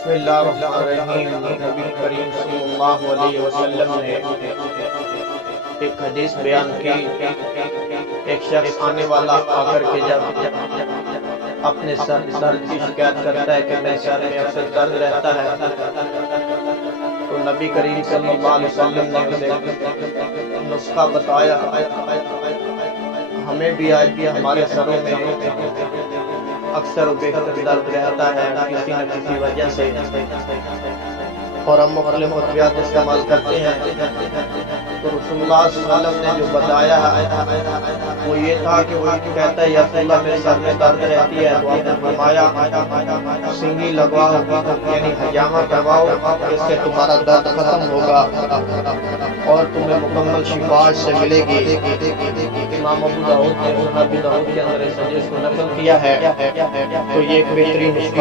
بسم اللہ الرحمن الرحیم۔ نبی کریم صلی اللہ علیہ وسلم نے ایک حدیث بیان کی۔ ایک شخص آنے والا آ کر کے جب اپنے سر کی شکایت کرتا ہے کہ میرے سر میں اکثر درد رہتا ہے، تو نبی کریم صلی اللہ علیہ وسلم نے اسے نسخہ بتایا۔ ہمیں بھی آج بھی ہمارے سروں میں اکثر و بیشتر درد رہتا ہے کسی نہ کسی وجہ سے، اور ہم مختلف ادویات استعمال کرتے ہیں۔ تو رسول اللہ صلی اللہ علیہ وسلم نے جو بتایا ہے وہ یہ تھا کہ وہ کہتا ہے یا رسول اللہ میرے سر میں درد رہتی ہے، تو آپ نے فرمایا سنگی لگواؤ، یعنی حجامہ کرواؤ، اس سے تمہارا درد ختم ہوگا اور تمہیں مکمل شفا سے ملے گی۔ امام ابو داؤد نے ابو داؤد کے اندر اس حدیث کو نقل کیا ہے۔ تو یہ ایک بہترین نسخہ